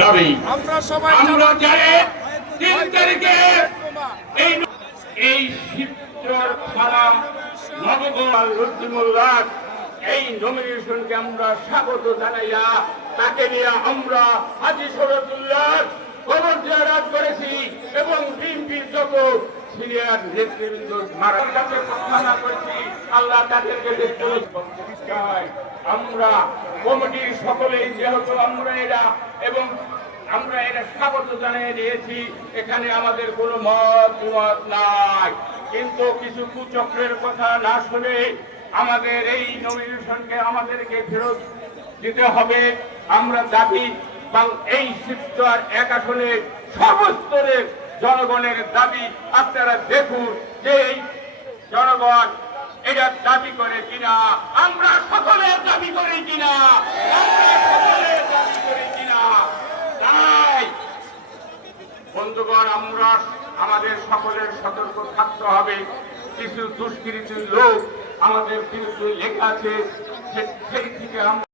দাবি আমরা সবাই আমরা চাই 3 তারিখে এই শিবচর থানা নবগোপাল লুৎফুল্লাহ এই নমিনেশনকে আমরা স্বাগত জানাইয়া তাকে নিয়ে আমরা হাজী শরফুল্লাহ খবর জিয়ারত করেছি এবং বিএনপির যত সিনিয়র নেতৃবৃন্দ মারার কাছে প্রার্থনা করেছি আল্লাহ তাদেরকে দেখতে আমরা কমিটির সকলেই যেহেতু আমরা এরা স্বাগত জানিয়ে দিয়েছি। এখানে আমাদের কোনো মত নাই, কিন্তু কিছু কুচক্রের কথা না শুনে আমাদের এই নমিনেশনকে আমাদেরকে ফেরত দিতে হবে। আমরা দাবি এই শিবচর 1 আসনে সর্বস্তরের জনগণের দাবি আপনারা দেখুন যে এই জনগণ এটা দাবি করে কিনা, আমরা সকলে দাবি করি কিনা, তাই বন্ধুগণ আমরা আমাদের সকলের সতর্ক থাকতে হবে। কিছু দুষ্কৃতী লোক আমাদের বিরুদ্ধে লেখা আছে, সেই থেকে আমরা